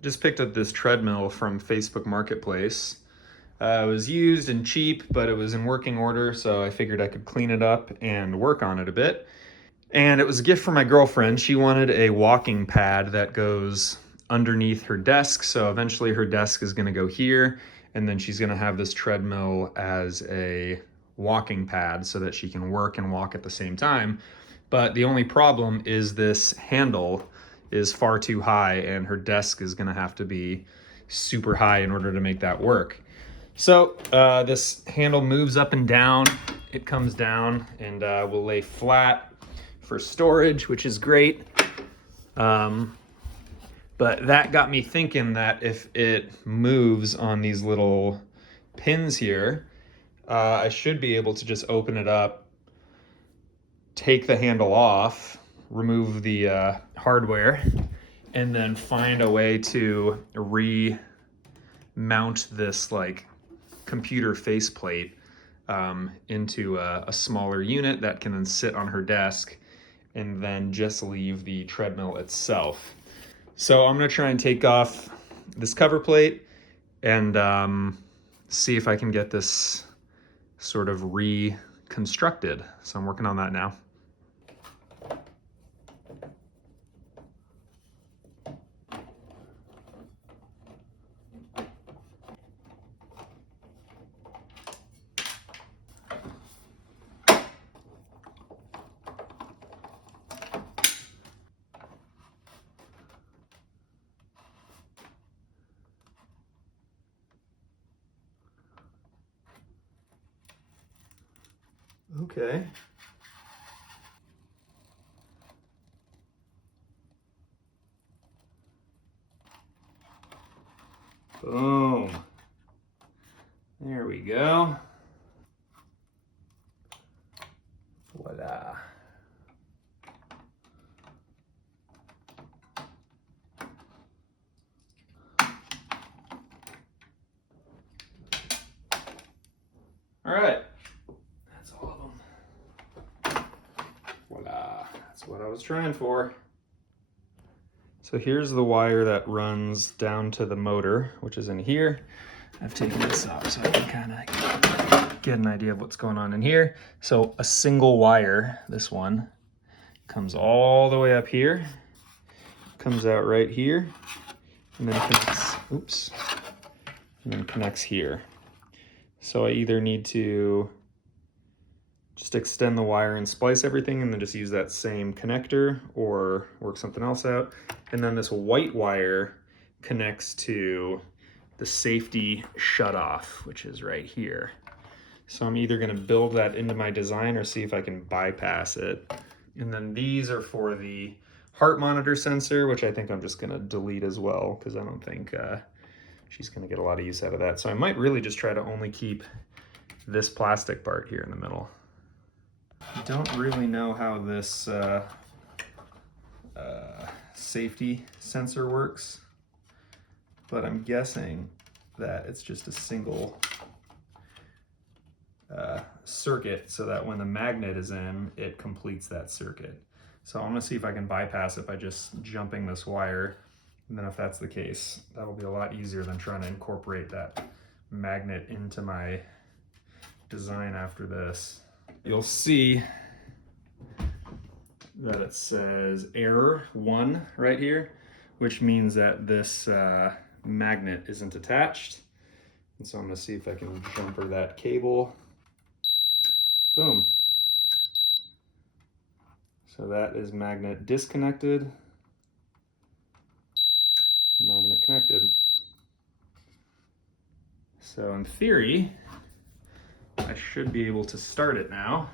Just picked up this treadmill from Facebook Marketplace. It was used and cheap, but it was in working order, so I figured I could clean it up and work on it a bit. And it was a gift from my girlfriend. She wanted a walking pad that goes underneath her desk, so eventually her desk is gonna go here, and then she's gonna have this treadmill as a walking pad so that she can work and walk at the same time. But the only problem is this handle is far too high, and her desk is gonna have to be super high in order to make that work. So this handle moves up and down. It comes down and will lay flat for storage, which is great. But that got me thinking that if it moves on these little pins here, I should be able to just open it up, take the handle off, remove the hardware, and then find a way to remount this like computer faceplate into a smaller unit that can then sit on her desk and then just leave the treadmill itself. So I'm gonna try and take off this cover plate and see if I can get this sort of reconstructed. So I'm working on that now. Okay. Boom. There we go. Voila. All right. That's all of them. Voila. That's what I was trying for. So here's the wire that runs down to the motor, which is in here. I've taken this off so I can kind of get an idea of what's going on in here. So a single wire, this one, comes all the way up here, comes out right here, and then connects, oops, and then connects here. So I either need to just extend the wire and splice everything and then just use that same connector or work something else out. And then this white wire connects to the safety shutoff, which is right here. So I'm either gonna build that into my design or see if I can bypass it. And then these are for the heart monitor sensor, which I think I'm just gonna delete as well because I don't think she's gonna get a lot of use out of that. So I might really just try to only keep this plastic part here in the middle. I don't really know how this safety sensor works, but I'm guessing that it's just a single circuit so that when the magnet is in, it completes that circuit. So I'm gonna see if I can bypass it by just jumping this wire. And then if that's the case, that'll be a lot easier than trying to incorporate that magnet into my design after this. You'll see that it says error 1 right here, which means that this magnet isn't attached. And so I'm gonna see if I can jumper that cable. Boom. So that is magnet disconnected, magnet connected. So in theory, I should be able to start it now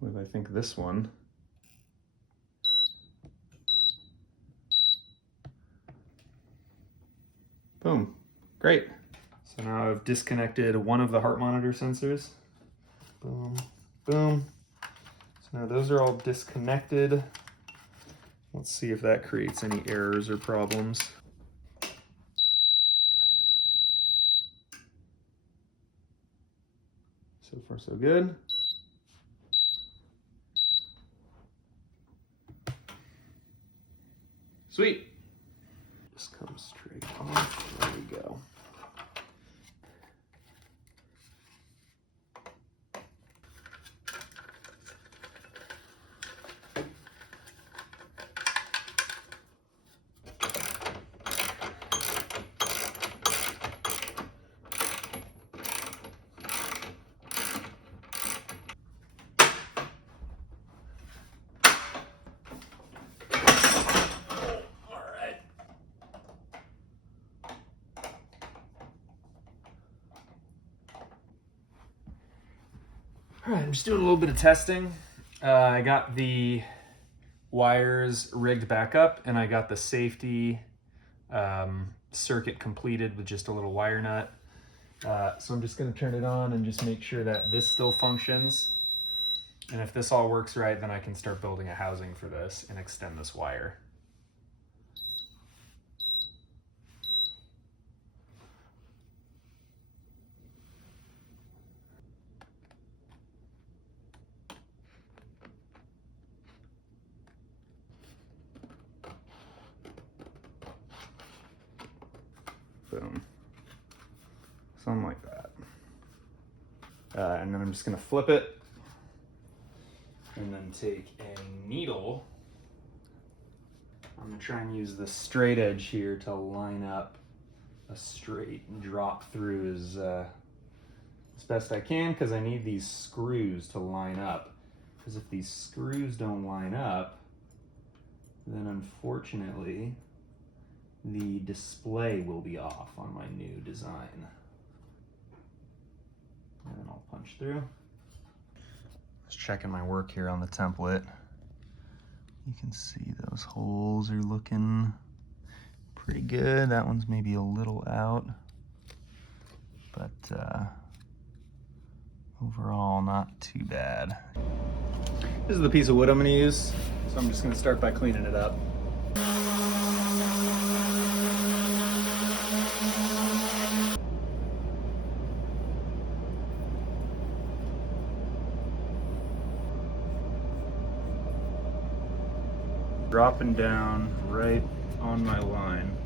with, I think, this one. Boom, great. So now I've disconnected one of the heart monitor sensors. Boom, boom. So now those are all disconnected. Let's see if that creates any errors or problems. So far, so good. Sweet. All right, I'm just doing a little bit of testing. I got the wires rigged back up, and I got the safety circuit completed with just a little wire nut. So I'm just going to turn it on and just make sure that this still functions. And if this all works right, then I can start building a housing for this and extend this wire. Boom. Something like that. And then I'm just gonna flip it and then take a needle. I'm gonna try and use the straight edge here to line up a straight drop through as best I can, because I need these screws to line up. Because if these screws don't line up, then unfortunately the display will be off on my new design. And then I'll punch through. Just checking my work here on the template. You can see those holes are looking pretty good. That one's maybe a little out, but overall not too bad. This is the piece of wood I'm gonna use, so I'm just gonna start by cleaning it up. Dropping down right on my line.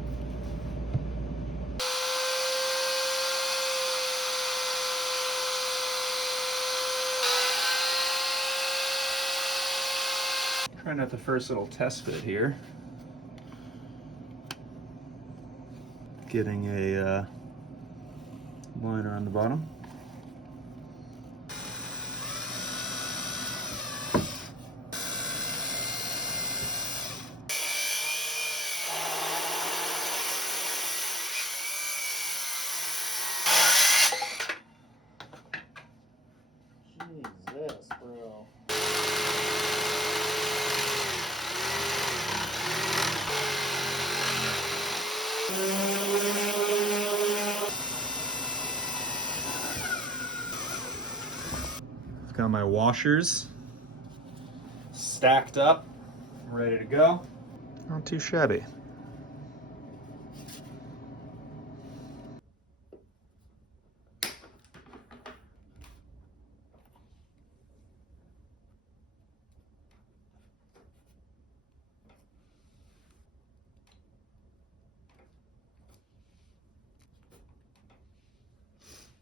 Trying out the first little test fit here. Getting a line around the bottom. Jesus, bro. I've got my washers stacked up, ready to go. Not too shabby.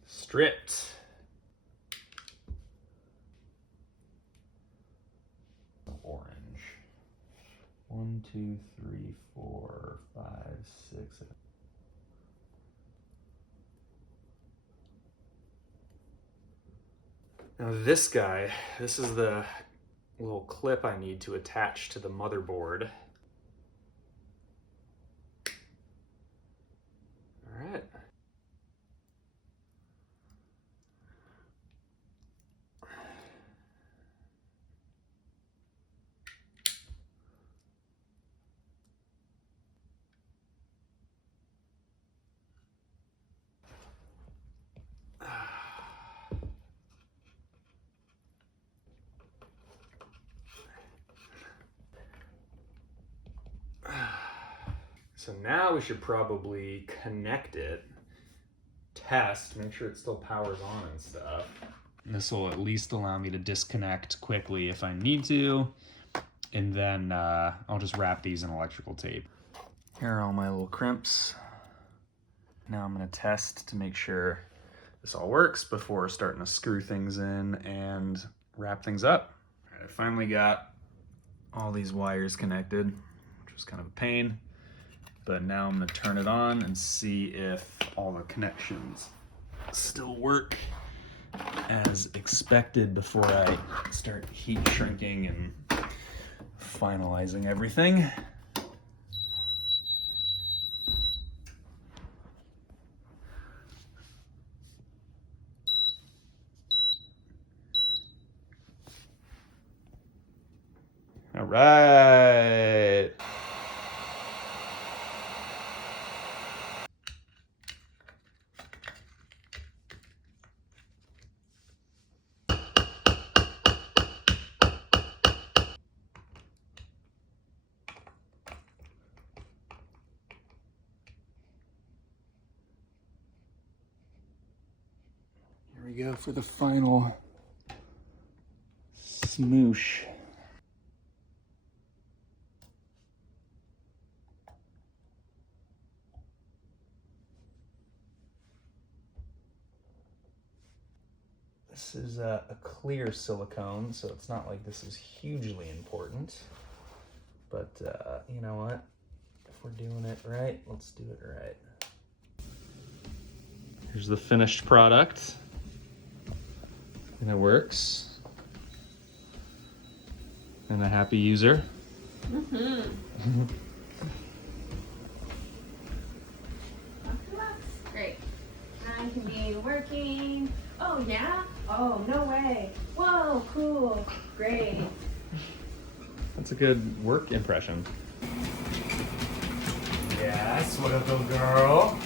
Stripped. Orange. 1, 2, 3, 4, 5, 6, 7. Now this guy, this is the little clip I need to attach to the motherboard. All right. So now we should probably connect it, test, make sure it still powers on and stuff. This will at least allow me to disconnect quickly if I need to, and then I'll just wrap these in electrical tape. Here are all my little crimps. Now I'm gonna test to make sure this all works before starting to screw things in and wrap things up. All right, I finally got all these wires connected, which was kind of a pain. But now I'm gonna turn it on and see if all the connections still work as expected before I start heat shrinking and finalizing everything. right. Here we go for the final smoosh. This is a clear silicone, so it's not like this is hugely important. But you know what? If we're doing it right, let's do it right. Here's the finished product. And it works. And a happy user. Mm-hmm. Great. I can be working. Oh, yeah? Oh, no way. Whoa, cool. Great. That's a good work impression. Yes, what up, little girl?